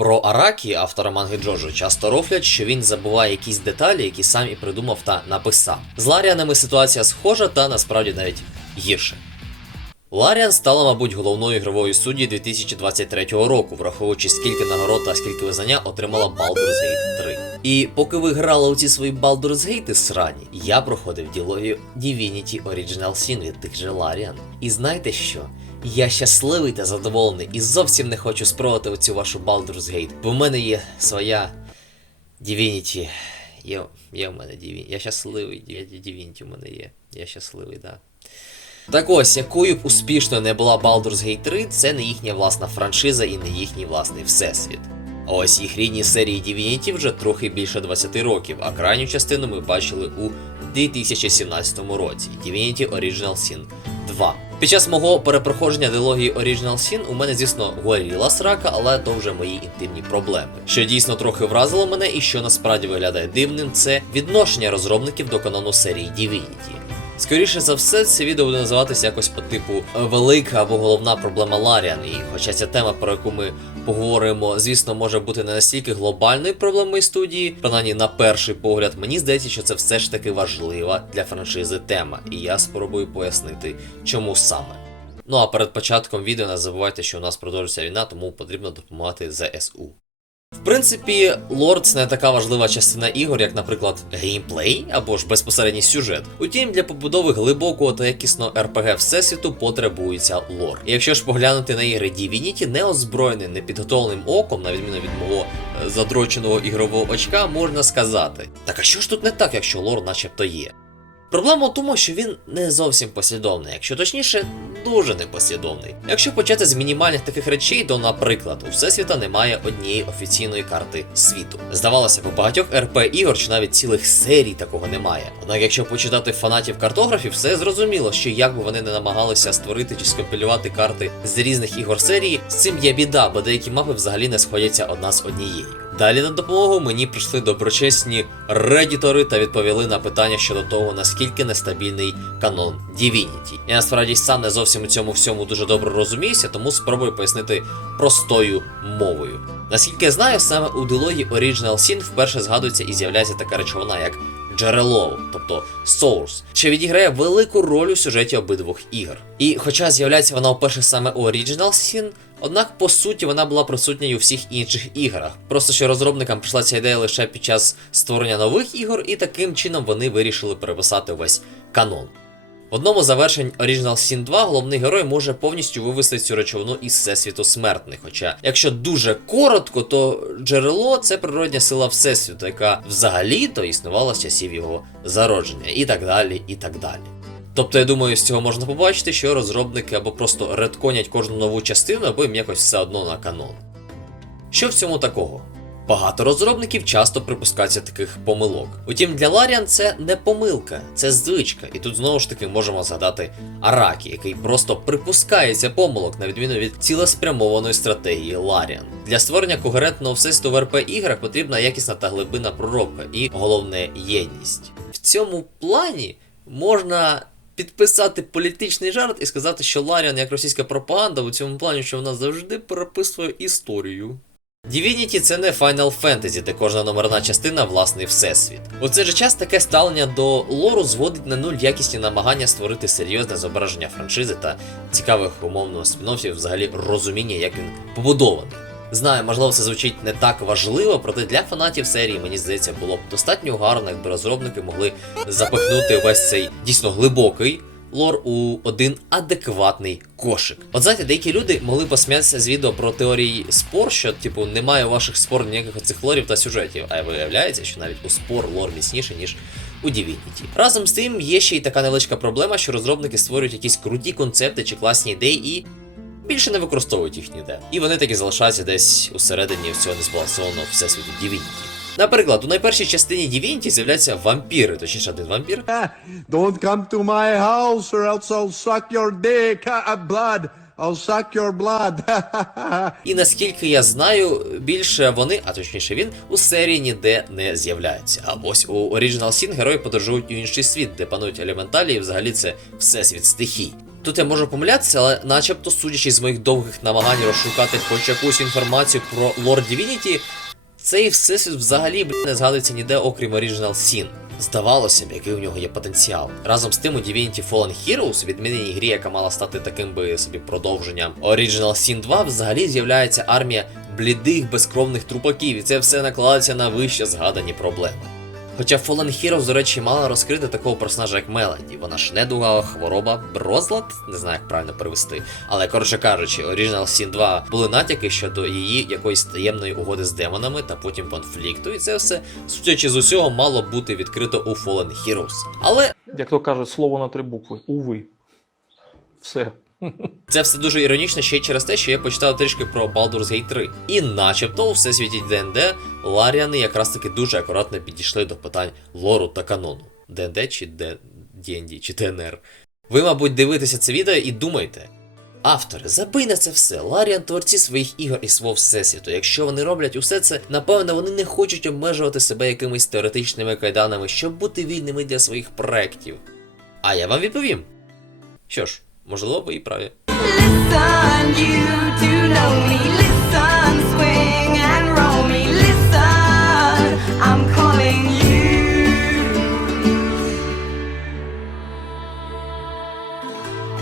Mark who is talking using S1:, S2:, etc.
S1: Про Аракі, автора манги Джоджо, часто рофлять, що він забуває якісь деталі, які сам і придумав та написав. З Ларіанами ситуація схожа та насправді навіть гірше. Ларіан стала, мабуть, головною ігровою суддю 2023 року, враховуючи скільки нагород та скільки визнання отримала Baldur's Gate 3. І поки ви грали у ці свої Baldur's Gate срані, я проходив ділові Divinity Original Sin від тих же Ларіан. І знаєте що? Я щасливий та задоволений і зовсім не хочу спробувати оцю вашу Baldur's Gate, бо в мене є своя Divinity. Є, є в мене Divinity. Я щасливий, Divinity в мене є. Я щасливий, так. Да. Так ось, якою б успішною не була Baldur's Gate 3, це не їхня власна франшиза і не їхній власний всесвіт. Ось їх рідній серії Divinity вже трохи більше 20 років, а крайню частину ми бачили у 2017 році Divinity Original Sin 2. Під час мого перепроходження дилогії Original Sin у мене, звісно, горіла срака, але то вже мої інтимні проблеми. Що дійсно трохи вразило мене і що насправді виглядає дивним, це відношення розробників до канону серії Divinity. Скоріше за все, це відео буде називатися якось по типу велика або головна проблема Ларіан. І хоча ця тема, про яку ми поговоримо, звісно, може бути не настільки глобальною проблемою студії, принаймні на перший погляд, мені здається, що це все ж таки важлива для франшизи тема, і я спробую пояснити, чому саме. Ну а перед початком відео не забувайте, що у нас продовжується війна, тому потрібно допомагати ЗСУ. В принципі, лор це не така важлива частина ігор, як, наприклад, геймплей або ж безпосередній сюжет. Утім, для побудови глибокого та якісного RPG всесвіту потребується лор. І якщо ж поглянути на ігри Divinity, неозброєним, непідготовленим оком, на відміну від мого е, задроченого ігрового очка, можна сказати: так а що ж тут не так, якщо лор начебто є? Проблема в тому, що він не зовсім послідовний, якщо точніше, дуже непослідовний. Якщо почати з мінімальних таких речей, то, наприклад, у всесвіта немає однієї офіційної карти світу. Здавалося у багатьох РП ігор чи навіть цілих серій такого немає. Однак, якщо почитати фанатів картографів, все зрозуміло, що як би вони не намагалися створити чи скомпілювати карти з різних ігор серії, з цим є біда, бо деякі мапи взагалі не сходяться одна з однією. Далі на допомогу мені прийшли доброчесні редітори та відповіли на питання щодо того, наскільки нестабільний канон Divinity. Я насправді сам не зовсім у цьому всьому дуже добре розуміюся, тому спробую пояснити простою мовою. Наскільки я знаю, саме у дилогії Original Sin вперше згадується і з'являється така речовина, як джерело, тобто Source, що відіграє велику роль у сюжеті обидвох ігор. І хоча з'являється вона вперше саме у Original Sin, однак по суті вона була присутня й у всіх інших іграх. Просто що розробникам прийшла ця ідея лише під час створення нових ігор, і таким чином вони вирішили переписати весь канон. В одному завершень Original Sin 2 головний герой може повністю вивести цю речовину із всесвіту смертних. Хоча, якщо дуже коротко, то джерело це природня сила всесвіту, яка взагалі-то існувала з часів його зародження, і так далі, і так далі. Тобто, я думаю, з цього можна побачити, що розробники або просто редконять кожну нову частину, або їм якось все одно на канон. Що в цьому такого? Багато розробників часто припускаються таких помилок. Утім, для Ларіан це не помилка, це звичка. І тут знову ж таки можемо згадати Аракі, який просто припускається помилок, на відміну від цілеспрямованої стратегії Ларіан. Для створення когерентного всесвіту в РП іграх потрібна якісна та глибинна проробка і головне єдність. В цьому плані можна. Підписати політичний жарт і сказати, що Ларіан як російська пропаганда у цьому плані, що вона завжди переписує історію. Divinity це не Final Fantasy, де кожна номерна частина власний всесвіт. У цей же час таке ставлення до лору зводить на нуль якісні намагання створити серйозне зображення франшизи та цікавих умовно спін-оффів, взагалі розуміння, як він побудований. Знаю, можливо, це звучить не так важливо, проте для фанатів серії, мені здається, було б достатньо гарно, якби розробники могли запихнути весь цей дійсно глибокий лор у один адекватний кошик. От знаєте, деякі люди могли посміятися з відео про теорії спор, що типу немає у ваших спор ніяких оцих лорів та сюжетів. А виявляється, що навіть у спор лор міцніше, ніж у Divinity. Разом з тим є ще й така невеличка проблема, що розробники створюють якісь круті концепти чи класні ідеї і. Більше не використовують їх ніде. І вони таки залишаються десь усередині цього незбалансованого всесвіту Divinity. Наприклад, у найпершій частині Divinity з'являються вампіри, точніше один вампір,
S2: Don't come to my house or else I'll suck your dick. Blood. I'll suck your blood.
S1: І наскільки я знаю, більше вони, а точніше він, у серії ніде не з'являються. А ось у Original Sin герої подорожують у інший світ, де панують елементалі, і взагалі це всесвіт стихій. Тут я можу помилятися, але начебто, судячи з моїх довгих намагань розшукати хоч якусь інформацію про лор Divinity, цей всесвіт взагалі бля, не згадується ніде, окрім Original Sin. Здавалося б, який у нього є потенціал. Разом з тим у Divinity Fallen Heroes, відміненій грі, яка мала стати таким би собі продовженням Original Sin 2, взагалі з'являється армія блідих безкровних трупаків, і це все накладається на вище згадані проблеми. Хоча Fallen Heroes, до речі, мала розкрити такого персонажа, як Мелоді. Вона ж недуга хвороба, розлад, не знаю, як правильно перевести. Але коротше кажучи, Original Sin 2 були натяки щодо її якоїсь таємної угоди з демонами та потім конфлікту, і це все, судячи з усього, мало бути відкрито у Fallen Heroes. Але
S3: Як то кажуть, слово на три букви. Уви. Все.
S1: Це все дуже іронічно ще й через те, що я почитав трішки про Baldur's Gate 3. І начебто у всесвіті ДНД Ларіани якраз таки дуже акуратно підійшли до питань лору та канону. ДНД чи D&D, чи ДНР. Ви, мабуть, дивитеся це відео і думаєте. Автори, забий на це все. Ларіан творці своїх ігор і свого всесвіту. Якщо вони роблять усе це, напевно, вони не хочуть обмежувати себе якимись теоретичними кайданами, щоб бути вільними для своїх проєктів. А я вам відповім. Що ж, Можливо, ви і праві.